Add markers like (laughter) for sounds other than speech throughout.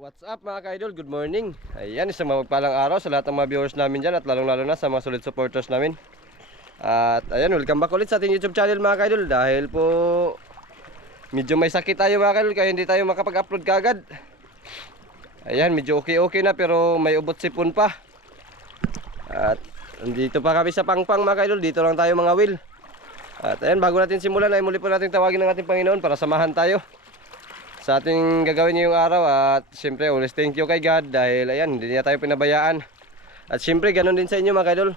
What's up mga ka-idol? Good morning. Ayan, isang mapagpalang araw sa lahat ng mga viewers namin dyan at lalong-lalo na sa mga solid supporters namin. At ayan, welcome back ulit sa ating YouTube channel mga ka-idol dahil po medyo may sakit tayo mga ka-idol kaya hindi tayo makapag-upload kagad. Ayan, medyo okay-okay na pero may ubot sipon pa. At andito pa kami sa pangpang mga ka-idol, dito lang tayo mga will. At ayan, bago natin simulan ay muli po natin tawagin ng ating Panginoon para samahan tayo sa ating gagawin ngayong araw at siyempre always thank you kay God dahil ayan hindi niya tayo pinabayaan. At siyempre ganun din sa inyo mga kaidol.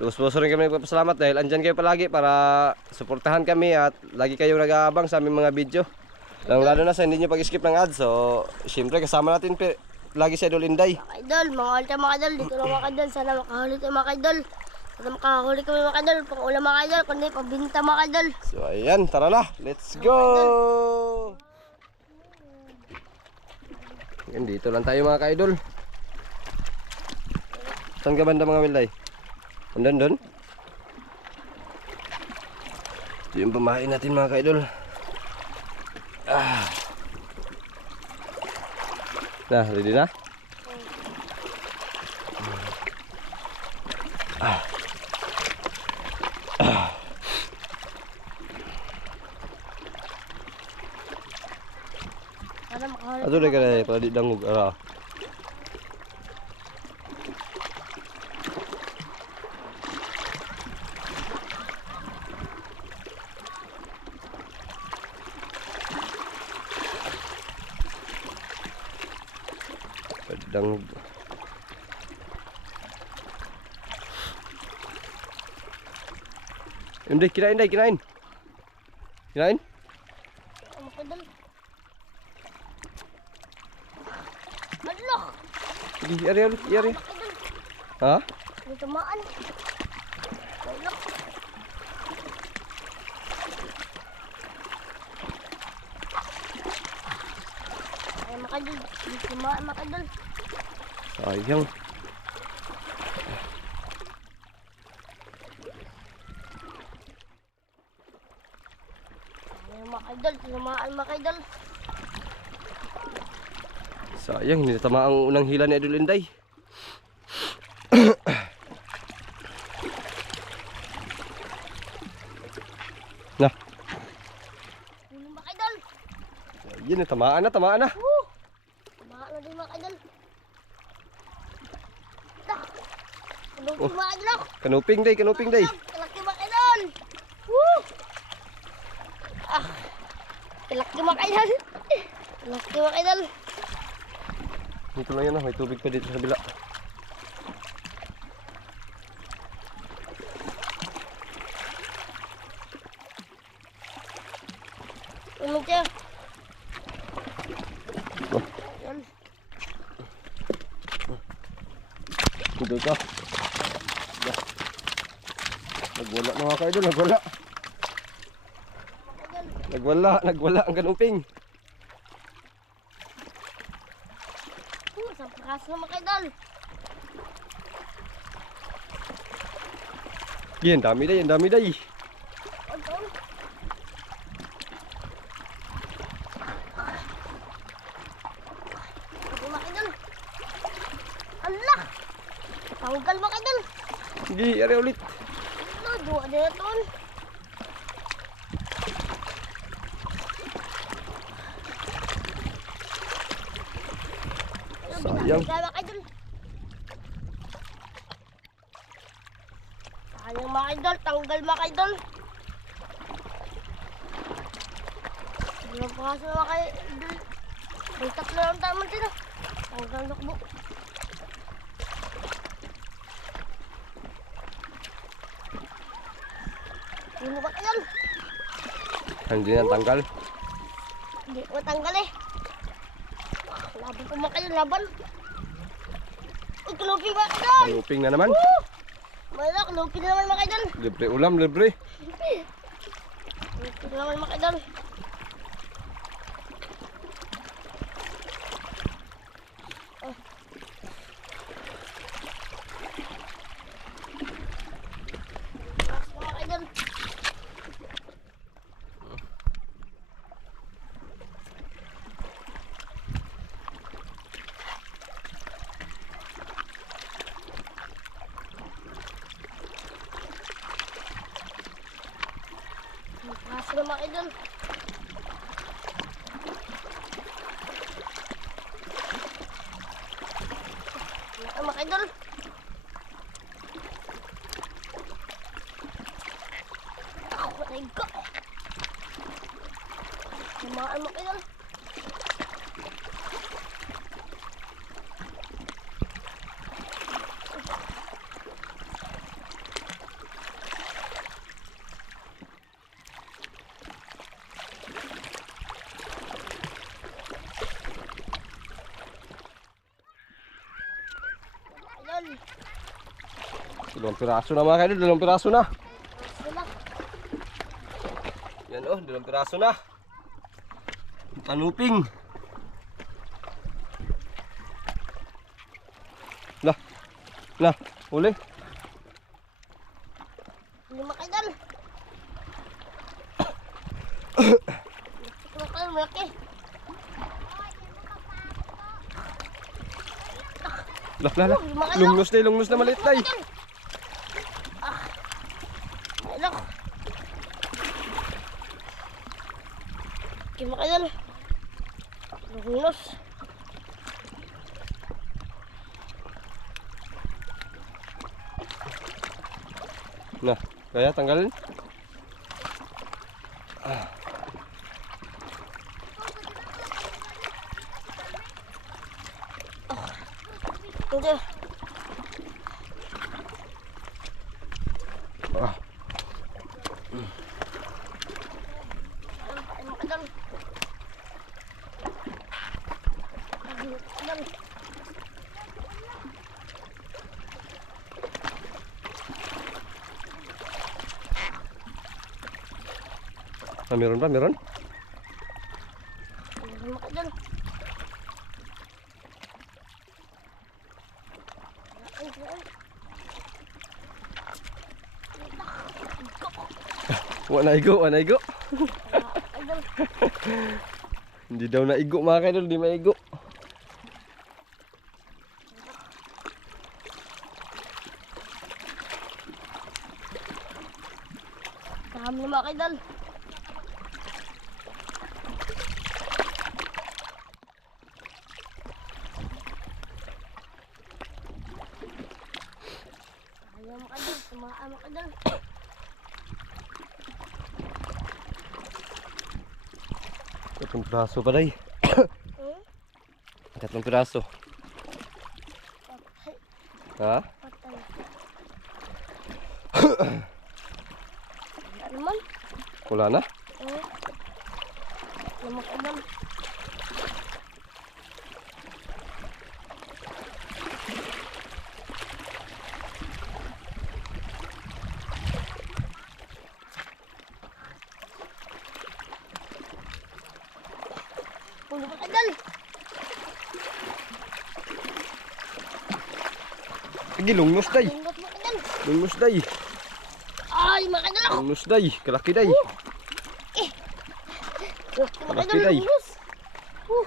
Lubos-puso rin kami nagpapasalamat dahil andyan kayo palagi para suportahan kami at lagi kayong nag-aabang sa aming mga video. Lalo, lalo na sa hindi nyo pag-skip ng ads so siyempre kasama natin lagi sa Idol Inday. Mga idol, mga ultra mga idol, dito lang mga idol, sana makahuli tayo mga idol. Sana makahuli kami mga idol, pang ulam mga idol, kundi pabinta mga idol. so ayan tara na let's go Yan, dito lang tayo mga ka-idol Saan ka banda mga wilday? Andun doon? Ito yung pamain natin mga ka-idol ah. Na, ready na? Ato na ka na para di dangog ara. Dangog. Inday, kinain, Inday, kinain. Kinain? Mga idol. Alok! Sige, ari, ari, ari. Mga idol, Ha? tumaan. Alok! Ay may tumaan mga idol. Sayang. Ay idol, tumaan mga idol. Sayang, hindi tama ang unang hila ni Idol Inday. (coughs) na, Huli mga idol. yun, tamaan na, tamaan na. Woo! Tumaan na din mga idol. Tulog Oh. mga idol. Kanuping day, kanuping day. Kalaki mga idol. Woo! Ah! Kalaki mga idol. Kalaki mga idol. Dito lang yan, ah, may tubig pa dito sa kabila. Ano siya? Oh. Yan. Dito ka. Nagwala na mga kaidol, nagwala. Nagwala, nagwala ang kanuping. Uh, isang praso na mga idol. Yan, dami day, ang dami day. Allah! Tanggal mga idol. Sige, ari ulit. Ano, dua na yan doon. Sayang. Sayang mga idol. Sayang mga idol, tanggal mga idol. Paso na mga idol. May tatlo lang tama dito. Tanggal nakbo. Ano ba idol? Hindi na tanggal. Hindi ko tanggal eh. Laban ko mga idol, laban. Kalupi mga idol. Kanuping na naman. Woo! Wala, kalupi na naman mga idol. Libre ulam, libre. Kalupi na naman mga idol. Oh. Mga idol. Mga idol. Ay, mga idol. Ako na igo. Kumaan mga idol. Idol. Dalawang piraso na mga kaidol, dalawang piraso na. Yan oh, dalawang piraso na. Panuping. Lah. Lah, uli. Lima idol. Lima kayo, malaki. Lah, lah, lah. Lungnos na, lungnos na maliit tay. Ah. Ano? Lima kayo. Lungnos. Nah, tanggalin. Hindi. Ah, Lima kayo. Lima ah meron pa, meron? Kayo. Ay, ay. Wala na igo, wala na igo. (laughs) Hindi daw na igo mga kaidol, di maigo. Dami mga idol. Ayaw mga idol. Tumaan mga idol. Tatlong piraso pa day. Hmm? Tatlong piraso. Ha? (coughs) Wala naman. Wala na? Hmm? Ayaw mga idol. Pulo mga idol. Sige, lungnos day. Pindot mga idol. Lungnos day. Ay, mga idol ako. Lungnos day. Kalaki day. Laki mga Malaki, idol. day. Uh.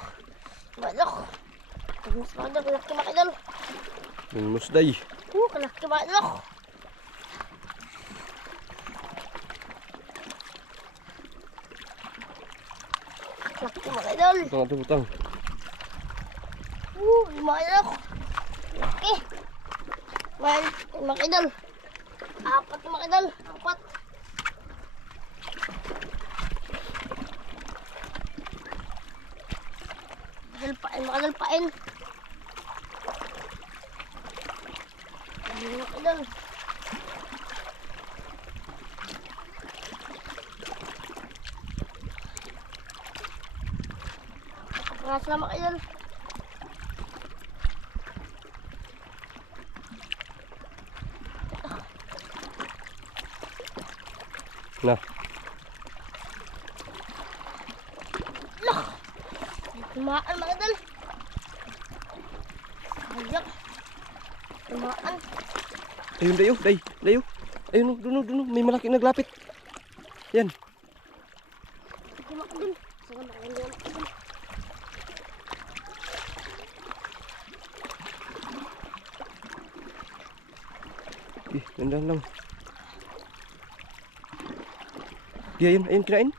Lulus mga idol. Kalaki mga idol. Lungnos day. Uh, kalaki mga idol. Kalaki idol. Utang ito, utang. Uh, lima idol. Laki. Well, mga idol. Apat mga idol. Apat. Dalpain, mga dalpain. Mga idol. Mga salamat Ayun dayo, day, dayo. Ayun, duno, duno, may malaki naglapit. Yan. Eh, Ih, nandang lang. Di ayun, ayun, kinain.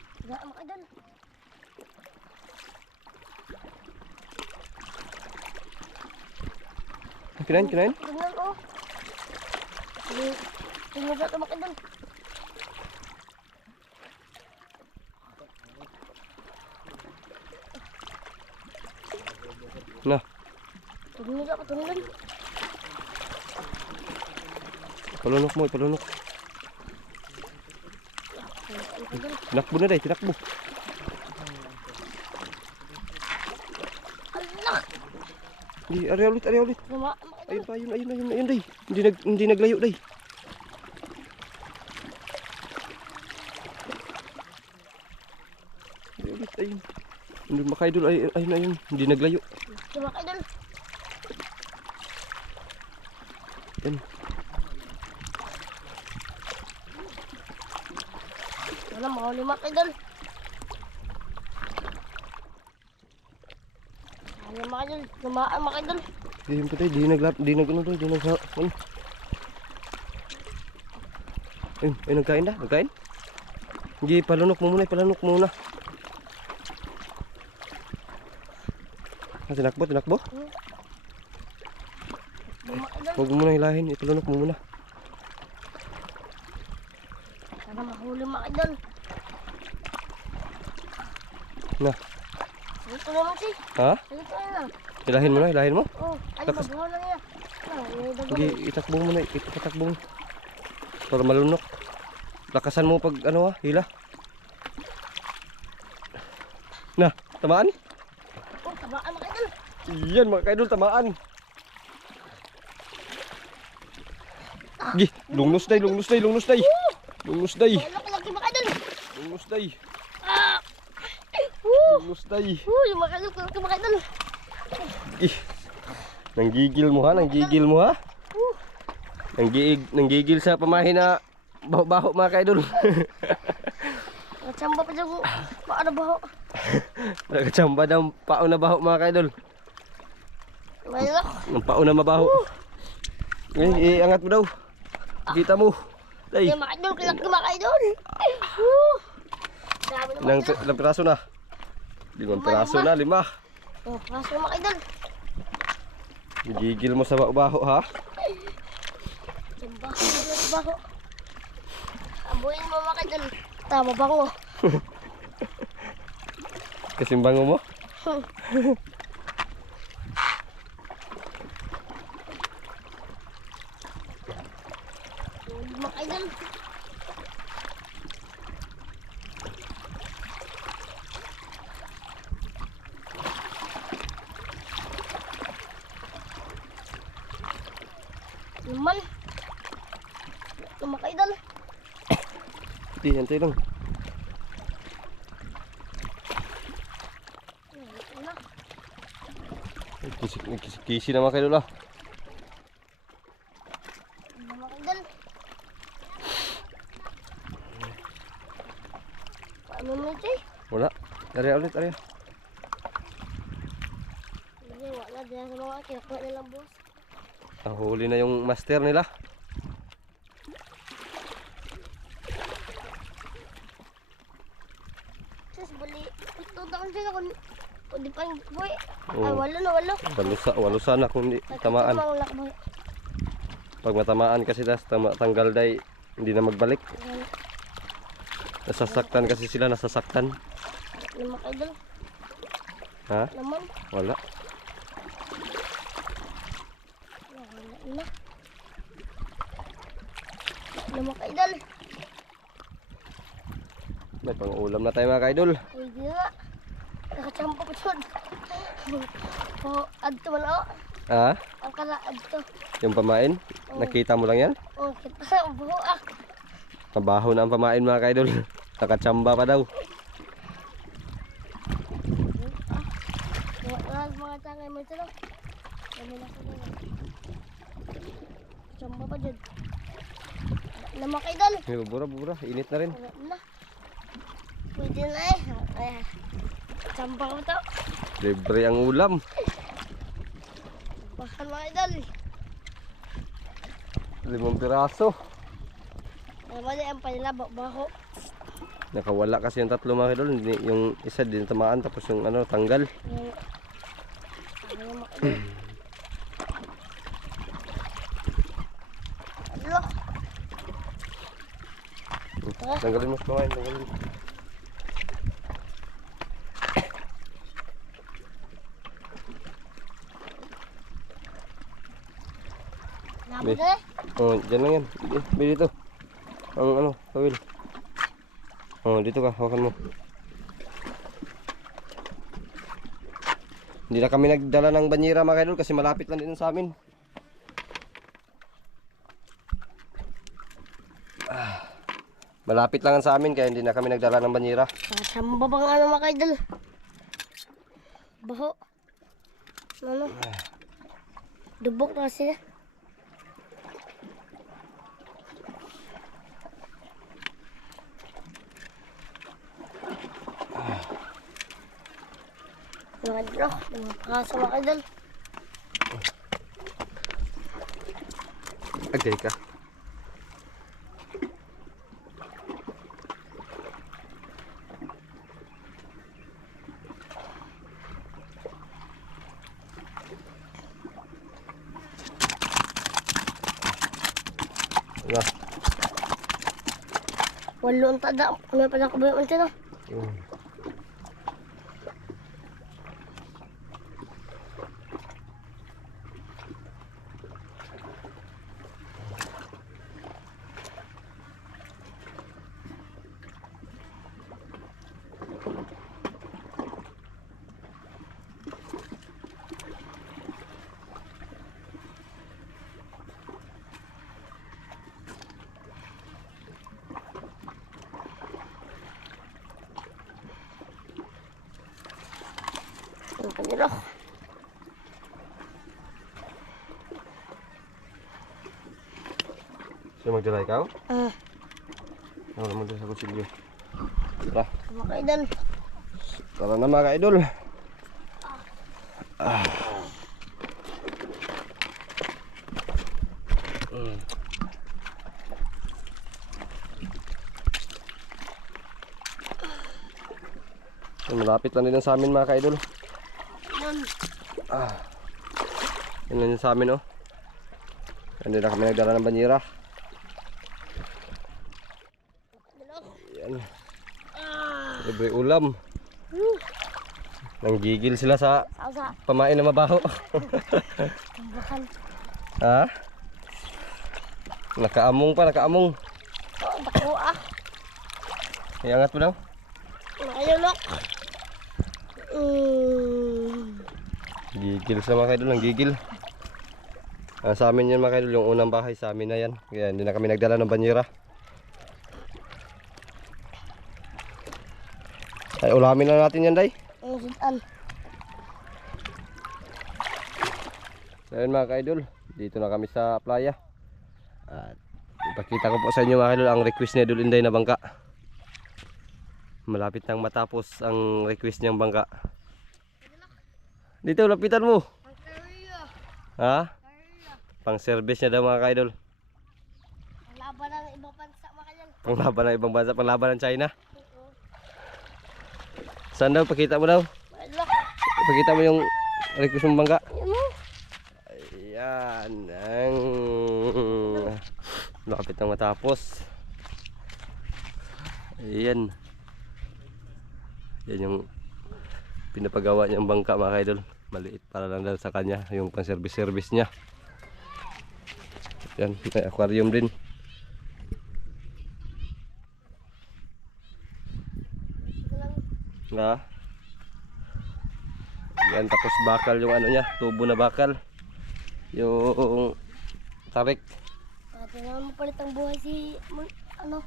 Kinain, kinain. Tingnan sa tumakit doon. Na, Tingnan sa patunggan. palunok mo, palunok. Tinakbo na day, tinakbo. Di, area ulit, area ulit. Ayun pa, ayun, ayun, ayun, ayun, day. Hindi, nag, hindi naglayo, day. Area ulit, ayun. Hindi makaidol, ayun, ayun, ayun. Hindi naglayo. doon. Ayun. Wala, mga lumakit doon. Ayaw makit doon. Lumaan makit doon. Di pa tayo, di naglap, di nagano doon, di nagsa, ano. Ayun, ayun, nagkain na, nagkain. Hindi, palunok mo muna, palunok mo muna. Ah, tinakbo, tinakbo. Huwag mo muna hilahin, ipalunok mo muna. Sana mahuli makit doon. Na, Dito naman si. ha? Dito na lang. Hilahin mo na, hilahin mo. Oh, ano ba? Buha na niya. Ah, may dago. Hindi, itakbo mo na, ipatakbo mo. Para malunok. Lakasan mo pag ano ha, hila. Na, tamaan? Oh, tabaan makit doon. Yan mga kaidol, tamaan. Gi, lungnos day, lungnos day, lungnos day. Lungnos day, lungnos day, Ah! Lungnos day. Woo, yung makit doon. Lagi makit doon. Ih, nanggigil mo ha, nanggigil mo ha. Nanggigil, nanggigil sa pamahin na baho-baho mga kaidol. Natsamba pa dyan. Baka na baho. (laughs) Nagkachamba daw pao na baho mga kaidol. Ang pao na mabaho. Eh, iangat mo daw. Kita mo. Day, Yung makit doon. Lagi makit doon. Ilang, ilang piraso na? Limang piraso na, lima. Kaso na makit doon. Gigil mo sa baho ha? Baho. Baho. Abuin mo makit doon. Tama bango. (laughs) Kasimbango mo? (laughs) Makit doon. Luman. Lumakay doon. Di, hantay lang. Ano? Kisik, kisik, kisi naman kayo lah. Lumakay doon. Paano mo ito eh? Wala. Area ulit, area. Hindi, wala. Diyan sa mga kinakuha nilang boss. Nahuli na yung master nila. Sus, bali. Ito taon sila kung kung di pa yung boy. Ay, Oo. walo na, walo. Walusa, walusa na kung di tamaan. Pag matamaan kasi tas tama, tanggal day, hindi na magbalik. Nasasaktan kasi sila, nasasaktan. Lumakay doon. Ha? Laman. Wala. Wala na. Lumakay doon. May pang-ulam na tayo mga kaidol. Pwede na. Nakachampa ko doon. (laughs) O, adto man ako. Ha? Ang kala, adto. Yung pamain? Nakita mo lang yan? O, kita ang buho ah. Mabaho na ang pamain mga kaidol. (laughs) Nakachamba pa daw. Wala lang mga tangay mo ito lang. Kami na ko doon. Chamba pa dyan. Lumakay doon. May bubura, bubura. Init na rin. Wala na. Pwede na eh. Ko to. Libre ang ulam. Baka mga idol. Limang piraso. Naman ang panila baho. Nakawala kasi yung tatlo mga. Hindi- Yung isa din tamaan tapos yung ano tanggal. Ano mga idol? Tara. Tanggalin mo sa kamay, tanggalin. Labon Be. ka. Oh, dyan lang yan. Be dito. Ang ano, kawil. Oh, dito ka, hawakan mo. Hindi na kami nagdala ng banyera mga kaidol kasi malapit lang din sa amin. Malapit lang sa amin kaya hindi na kami nagdala ng banyera. Samba bang ano mga kaidol? Baho. Ano? Dubok na kasi. Mga bro, mga kaso mga kaidol. Agay ka. Ano? Walo ang tada. Ano pa na kabayo ang tino? Mm. Kaniro. Sino magdala ikaw? Ah, Wala mo sa kutsilyo. Tara, mga kaidol. tara na mga ka-idol. Ah. Mm. Malapit lang din sa amin mga ka-idol. Ah. Yan lang yun sa amin oh. Hindi na kami nagdala ng banyera. Yan. Libre ulam. Nanggigil sila sa pamain na mabaho. Ha? Nakaamong pa, nakaamong. Oh, dako ah. Iangat mo daw. Nakayulok. Mm. Gigil sa mga kaidol, nanggigil. Ah, sa amin yan mga kaidol, yung unang bahay sa amin na yan. Kaya hindi na kami nagdala ng banyera. Ay, ulamin na natin yan, day. Ang sudan. So yun mga ka-idol, dito na kami sa playa. At ipakita ko po sa inyo mga ka-idol ang request ni Idol Inday na bangka. Malapit nang matapos ang request niyang bangka. Dito, lapitan mo. Ha? Pang service niya daw mga ka-idol. Ang laban ng ibang bansa mga kaidol. Panglaban ng ibang bansa, panglaban ng China. Saan daw? Pakita mo daw. Pakita mo yung request mong. Yan mo. Ayan. Ang... Lapit nang matapos. Ayan. Yan yung pinapagawa niyang bangka mga kaidol. Maliit para lang daw sa kanya. Yung pang service service niya. Yan. May aquarium din. Na. Yan tapos bakal yung ano niya, tubo na bakal. Yung tarik. Pati naman mapalit ang buhay si... Ano?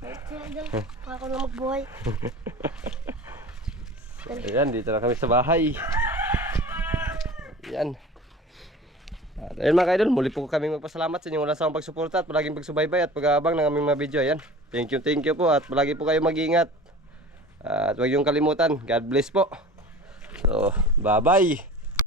Si Idol. Ako na magbuhay. (laughs) Ayan, dito na kami sa bahay. Ayan. At ayun mga kaidol, muli po kami magpasalamat sa inyong walang sawang pagsuporta at palaging pagsubaybay at pag-aabang ng aming mga video. Ayan. Thank you, thank you po at palagi po kayo mag-ingat. At huwag niyong kalimutan. God bless po. So, bye-bye.